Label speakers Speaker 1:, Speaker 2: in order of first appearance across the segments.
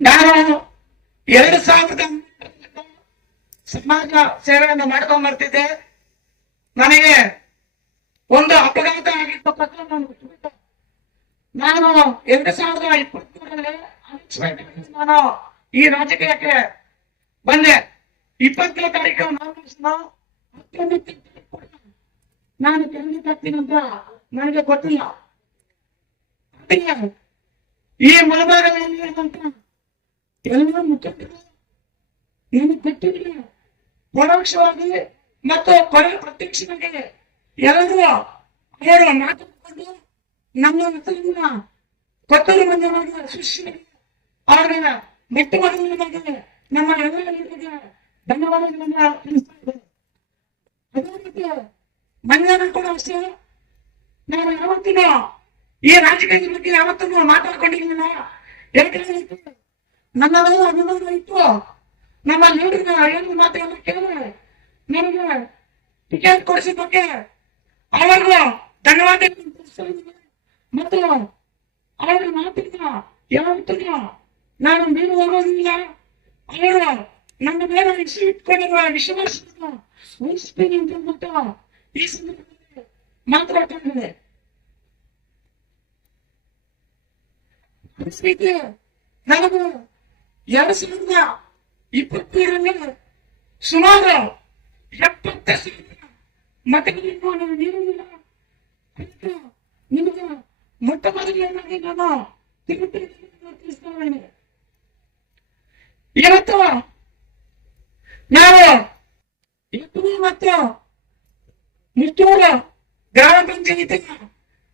Speaker 1: ನಾನು ಎರಡು ಸಾವಿರದ ಸಮಾಜ ಸೇವೆಯನ್ನು ಮಾಡ್ಕೊಂಡ್ ಬರ್ತಿದ್ದೆ. ನನಗೆ ಒಂದು ಅಪಘಾತ ಆಗಿದ್ದ ಪತ್ರ ನಾನು ಎರಡು ಸಾವಿರದ unexpected ನಾನು ಈ ರಾಜಕೀಯಕ್ಕೆ ಬಂದೆ. ಇಪ್ಪತ್ತನೇ ತಾರೀಕು ನಾನು ನಾನು ಕ್ಯಾಂಡಿಡೇಟ್ ಆಗ್ತೀನಿ ಅಂತ ನನಗೆ ಗೊತ್ತಿಲ್ಲ. ಈ ಮುಳಬಾಗದಲ್ಲಿ ಇರುವಂತ ಎಲ್ಲ ಮುಖಂಡರು ಏನು ಗೊತ್ತಿಲ್ಲ ಪರೋಕ್ಷವಾಗಿ ಮತ್ತು ಪರ ಪ್ರತ್ಯಕ್ಷವಾಗಿ ಎಲ್ಲರೂ ಅವರು ಮಾತನಾಡಿಕೊಂಡು ನಮ್ಮ ಹೆಸರಿನ ಕೊತ್ತೂರು ಮಂದಿರವಾಗಿ ಸೃಷ್ಟಿ ಅವರ ಮೆಟ್ಟು ಮಗನಿಗೆ ನಮ್ಮ ಎಲ್ಲ ಹಿರಿಯರಿಗೆ ಧನ್ಯವಾದಗಳನ್ನ ತಿಳಿಸ್ತಾ ಇದೆ ಅದೇ ರೀತಿ ಮಂಜಾನ ಕೂಡ ಅಷ್ಟೇ. ನಾನು ಯಾವತ್ತಿನ ಈ ರಾಜಕೀಯದ ಬಗ್ಗೆ ಯಾವತ್ತೂ ಮಾತಾಡ್ಕೊಂಡಿರ್ಲಿಲ್ಲ. ಯಾಕಂದ್ರೆ ನನ್ನ ಮೇಲೆ ಅನುಭವ ಇತ್ತು ನಮ್ಮ ಲೀಡರ್ನ ಏನು ಮಾತುಗಳನ್ನು ಕೇಳಿ ನಿಮಗೆ ಟಿಕೆಟ್ ಕೊಡಿಸಿದ್ದಕ್ಕೆ ಅವರಿಗೂ ಧನ್ಯವಾದ ಮತ್ತು ಅವರ ಮಾತಿನ ಯಾವತ್ತೂ ನಾನು ಮೀನು ಹೋಗೋದಿಲ್ಲ. ಅವರು ನನ್ನ ಮೇಲೆ ಇಷ್ಟು ಇಟ್ಕೊಂಡಿರುವ ವಿಶ್ವಾಸವನ್ನು ಉಳಿಸ್ತೀನಿ ಈ ಸಂದರ್ಭದಲ್ಲಿ ಮಾತಾಡ್ಕೊಂಡಿದೆ ಪರಿಸ್ಥಿತಿ ನನಗೆ ಎರಡ್ ಸಾವಿರದ ಇಪ್ಪತ್ತೇಳರಲ್ಲಿ ಸುಮಾರು ಎಪ್ಪತ್ತು ಸಾವಿರ ಮತಗಳನ್ನು ನಾನು ನೀಡುವುದಿಲ್ಲ ಅದಕ್ಕೆ ನಿಮಗೆ ಮೊಟ್ಟ ಮೊದಲನೇದಾಗಿ ನಾನು ತಿರುಪತಿ ತಿಳಿಸ್ತೇನೆ ಇವತ್ತು ನಾವು ಎಪ್ಪು ಮತ್ತು ಮುತ್ತೂರು ಗ್ರಾಮ ಪಂಚಾಯಿತಿ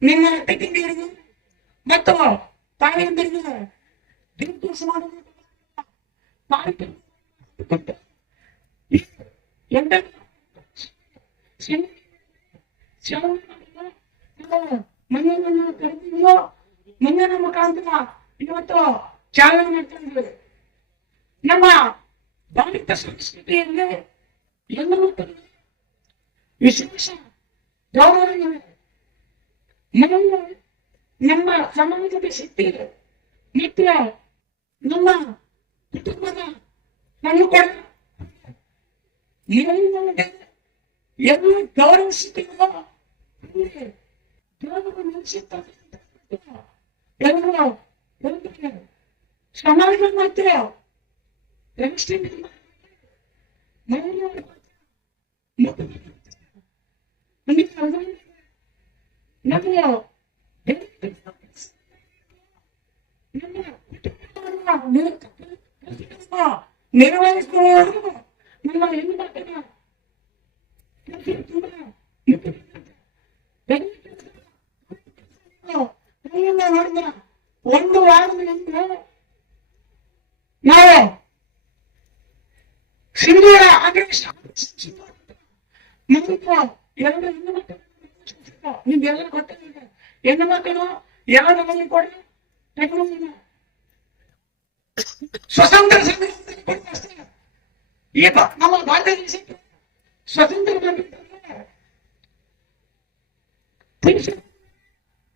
Speaker 1: ನಿಮ್ಮ ಅತಿಥಿಗಳಿಗೆ ಮತ್ತು ತಾಯಿಯಂದರಿಗೆ ನಿರ್ದೇಶ ಮಾಡುವ ಕಾರ್ಯಕ್ರಮ ಕೊಟ್ಟು ಈ ಎಂಟನೇ ಶನಿ- ಶನಿವಾರ ನಾವು ಮನೆಯನ್ನು ಕರೆದಿದ್ದೆವು ಮನೆಯ ಮುಖಾಂತರ ಇವತ್ತು ಚಾಲನೆ ಮಾಡ್ತಾ ಇದ್ದೇವೆ ನಮ್ಮ ಭಾರತ ಸಂಸ್ಕೃತಿಯಲ್ಲಿ ಎಲ್ಲ ಮಕ್ಕಳಿಗೆ ವಿಶೇಷ ಗೌರವವಿದೆ ಮನೆಯು ನಮ್ಮ ಸಮಾಜದ ಶಕ್ತಿ ಮತ್ತು ನಮ್ಮ ಕುಟುಂಬದ ನಾನು ಕೂಡ ಮನೆಯಲ್ಲಿ ಎಲ್ಲ ಗೌರವಿಸುತ್ತೀವೋ ಅಲ್ಲಿ ದೇವರು ನಿಲ್ಲಿಸುತ್ತಾರೆ ಎಲ್ಲರೂ ಎಲ್ಲರಿಗೆ ಸಮಾಜ ಮತ್ತು ರಾಷ್ಟ್ರೀಯ ಮಹಿಳೆಯರ ಮತ್ತು ನಮಗೆ ಅದರಲ್ಲಿ ನಮಗೆ ನಮ್ಮ ನಿರ್ವಹಿಸುವವರು ನಮ್ಮ ಹೆಣ್ಣು ಮಕ್ಕಳ ಒಂದು ವಾರದಿಂದ ನಾವು ಸಿಂಧೂರ ಮತ್ತು ಎರಡು ಹೆಣ್ಣು ಮಕ್ಕಳು ನಿಮ್ಗೆಲ್ಲ ಗೊತ್ತಿಲ್ಲ ಹೆಣ್ಣು ಮಕ್ಕಳು ಎರಡು ಮನೆ ಕೊಡಿ ಸ್ವತಂತ್ರ ಈ ನಮ್ಮ ಭಾರತ ದೇಶಕ್ಕೆ ಸ್ವತಂತ್ರ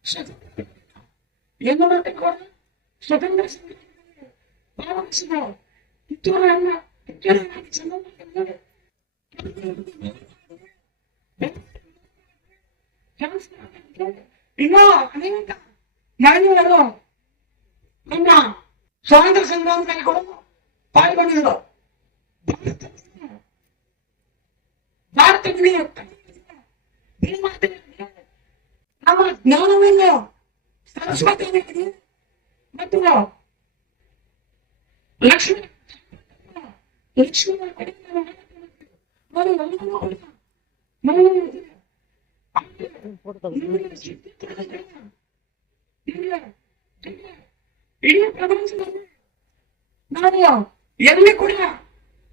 Speaker 1: ಸ್ವತಂತ್ರ ಕೂಡ ಸ್ವತಂತ್ರ ಭಾಗವಹಿಸಿದ ಕಿತ್ತೂರನ್ನ ಕಿತ್ತೂರಿನ ಸಂಘಟನೆ ಇನ್ನೂ ಅನೇಕ ಮಹಿಳೆಯರು ನಮ್ಮ ಭಾರತ ನಮ್ಮ ಜ್ಞಾನವನ್ನು ಸರಸ್ವತಿ ಮತ್ತು ಲಕ್ಷ್ಮಿ ಲಕ್ಷ್ಮಿ ಅವರು ಎಲ್ಲರೂ ಕೂಡ ಮಹಿಳೆಯರಿಗೆ ಇಡೀ ಪ್ರಪಂಚದಲ್ಲಿ ನಾವು ಎಲ್ಲಿ ಕೂಡ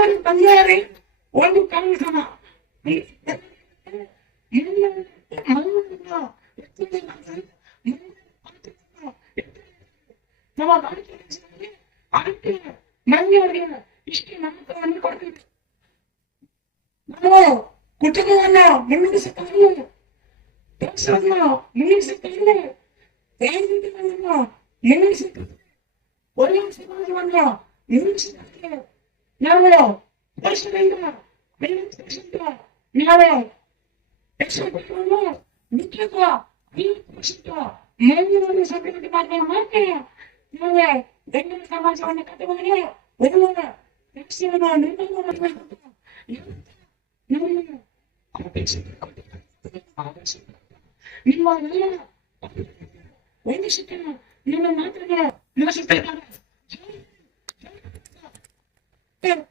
Speaker 1: ಸಾವಿರ ತಂದೆಯರಿ, ಒಂದು ಕನಸನ ನಮ್ಮ ಭಾರತ ದೇಶದಲ್ಲಿ ಅದಕ್ಕೆ ಮನೆಯವರಿಗೆ ಇಷ್ಟು ಮಹತ್ವವನ್ನು ಕೊಡ್ತೀವಿ ನಾವು ಕುಟುಂಬವನ್ನ ಮುನ್ನಡೆಸುತ್ತಾರೆ ದೇಶವನ್ನ ಮುನ್ನಡೆಸುತ್ತಾರೆ ರಾಜಕೀಯವನ್ನು ಮುನ್ನಡೆಸುತ್ತಾರೆ ಒಳ್ಳೆಯ ಸಮಾಜವನ್ನು ನಿರ್ಮಿಸುತ್ತಾರೆ ನಾವು ವರ್ಷದಿಂದ ಐವತ್ತು ನಾವು ಯಶಸ್ಸನ್ನು ನಿತ್ಯದ ಐವತ್ತು ವರ್ಷದ ಮೌಲ್ಯವನ್ನು ಸಂಘಟನೆ ಮಾಡಿದ ಮಾತ್ರ ನಾವು ಬೆಂಗಳೂರು ಸಮಾಜವನ್ನು ಕಟ್ಟುವಾಗ ಒಳ್ಳೆಯ ಯಕ್ಷವನ್ನು ನಿರ್ಮಾಣ ಮಾಡಬೇಕು ನಿಮ್ಮ ಎಲ್ಲ ಒಂದು ಶಿಕ್ಷಣ ನಿಮ್ಮ ಮಾತನ್ನು and